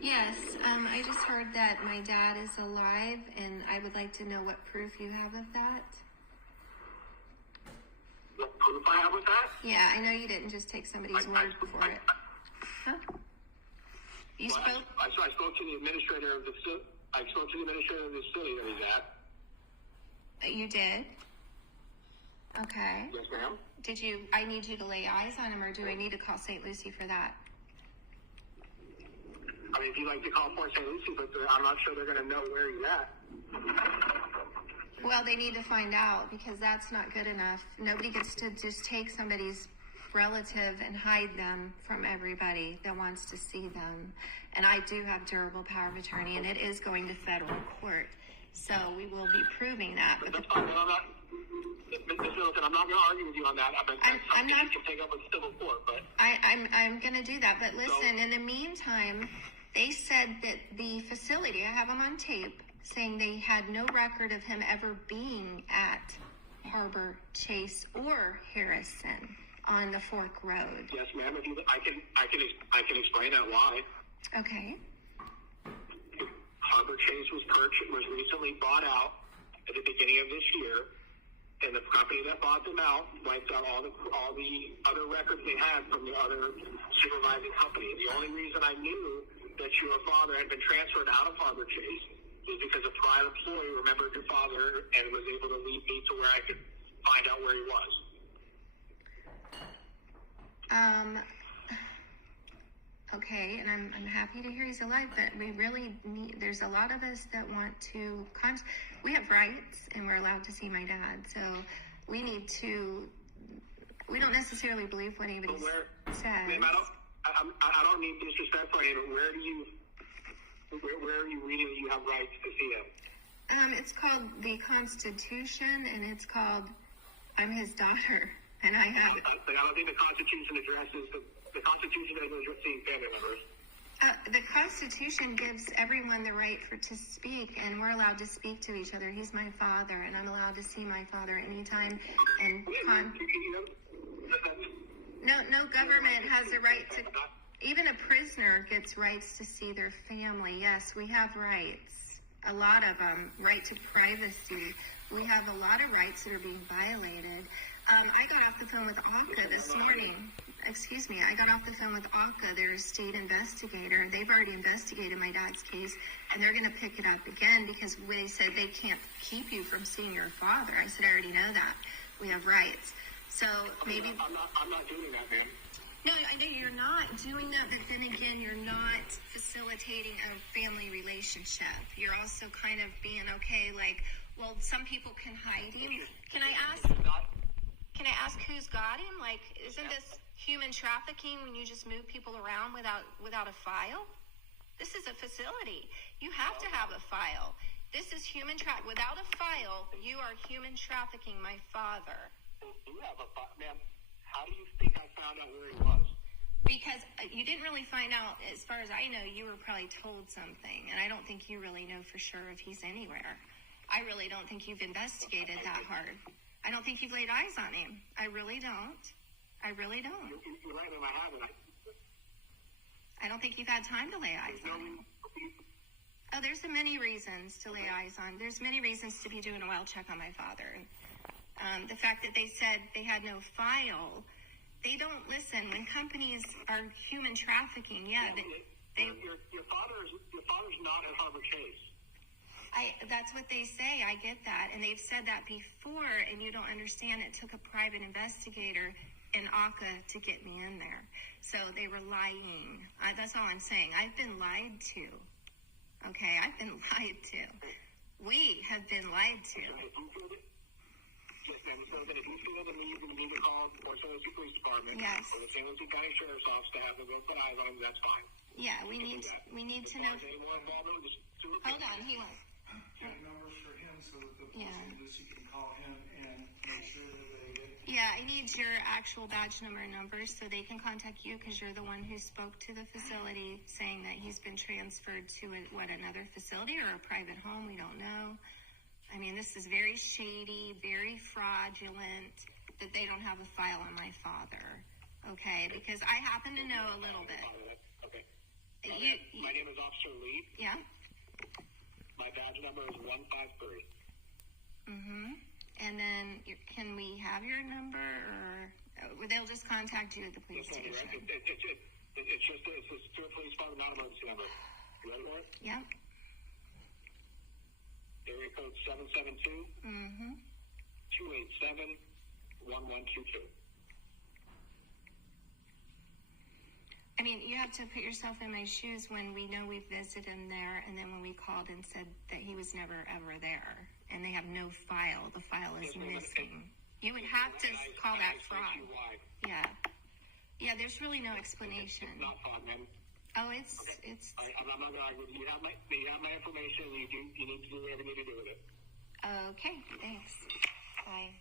Yes, I just heard that my dad is alive, and I would like to know what proof you have of that. What proof I have with that? Yeah, I know you didn't just take somebody's word for it. Huh? You spoke? I spoke to the administrator of the city. I spoke to the administrator of the city that he's at. You did? Okay. Yes, ma'am. I need you to lay eyes on him, or do I need to call St. Lucie for that? I mean, if you'd like to call Port St. Lucie, but I'm not sure they're going to know where he's at. Well, they need to find out, because that's not good enough. Nobody gets to just take somebody's relative and hide them from everybody that wants to see them. And I do have durable power of attorney, and it is going to federal court. So we will be proving that. But that's fine. Ms. Middleton, I'm not going to argue with you on that. I'm not. You can take up with civil court, but I'm going to do that. But listen, in the meantime, they said that the facility, I have them on tape, saying they had no record of him ever being at Harbor Chase or Harrison on the Fork Road. Yes, ma'am. If you, I can explain that why. Okay. Harbor Chase was recently bought out at the beginning of this year, and the company that bought them out wiped out all the other records they had from the other supervising company. The only reason I knew that your father had been transferred out of Harbor Chase is because a prior employee remembered your father and was able to lead me to where I could find out where he was. Okay, and I'm happy to hear he's alive, but we really need, there's a lot of us that want to, we have rights, and we're allowed to see my dad, so we need to, we don't necessarily believe what anybody says. Ma'am, I don't mean disrespectful, but where are you reading that you have rights to see him? It's called the Constitution, and it's called, I'm his daughter, and I have... I don't think the Constitution addresses the Constitution doesn't address seeing family members. The Constitution gives everyone the right to speak, and we're allowed to speak to each other. He's my father, and I'm allowed to see my father anytime. And no government has the right to... Even a prisoner gets rights to see their family. Yes, we have rights. A lot of them. Right to privacy. We have a lot of rights that are being violated. I got off the phone with ACA this morning. Excuse me. I got off the phone with ACA, their state investigator. They've already investigated my dad's case, and they're going to pick it up again because they said they can't keep you from seeing your father. I said, I already know that. We have rights. So maybe... I'm not doing that, man. No, I know you're not doing that, but then again, you're not facilitating a family relationship. You're also kind of being okay, like, well, some people can hide him. Can I ask who's got him? Like, isn't this human trafficking when you just move people around without a file? This is a facility. You have to have a file. This is human without a file, you are human trafficking my father. You have a file, ma'am. How do you think I found out where he was? Because you didn't really find out. As far as I know, you were probably told something, and I don't think you really know for sure if he's anywhere. I really don't think you've investigated that hard. I don't think you've laid eyes on him. I really don't. You're right, ma'am, I haven't. I don't think you've had time to lay eyes on him. Oh, there's many reasons to lay eyes on. There's many reasons to be doing a well check on my father. The fact that they said they had no file, they don't listen. When companies are human trafficking, your father's not at Harbor Chase. That's what they say. I get that. And they've said that before, and you don't understand. It took a private investigator in ACA to get me in there. So they were lying. That's all I'm saying. I've been lied to. Okay? I've been lied to. We have been lied to. Yes, ma'am. So then if you feel the need to call the Port St. Lucie Police Department or the St. Lucie County Sheriff's Office to have them go put eyes on him, that's fine. Yeah, we need to know. Hold on, he won't. Get numbers for him so that the Port St. Lucie can call him and make sure that they get... Yeah, I need your actual badge number and numbers so they can contact you because you're the one who spoke to the facility saying that he's been transferred to another facility or a private home. We don't know. I mean, this is very shady, very fraudulent that they don't have a file on my father, okay? Because I happen to know a little bit. Okay. My name is Officer Lee. Yeah. My badge number is 153. And then can we have your number, or they'll just contact you at the police station? It's just a Stuart Police Department non-emergency number. You ready for it? Yep. Area code 772-287-1122. I mean, you have to put yourself in my shoes when we know we visited him there, and then when we called and said that he was never ever there, and they have no file. The file is missing. You would have to call that fraud. Yeah. Yeah, there's really no explanation. It's not fraud, man. Oh, it's. I'm not going to argue. You have my information. You need to do whatever you need to do with it. Okay, thanks. Bye.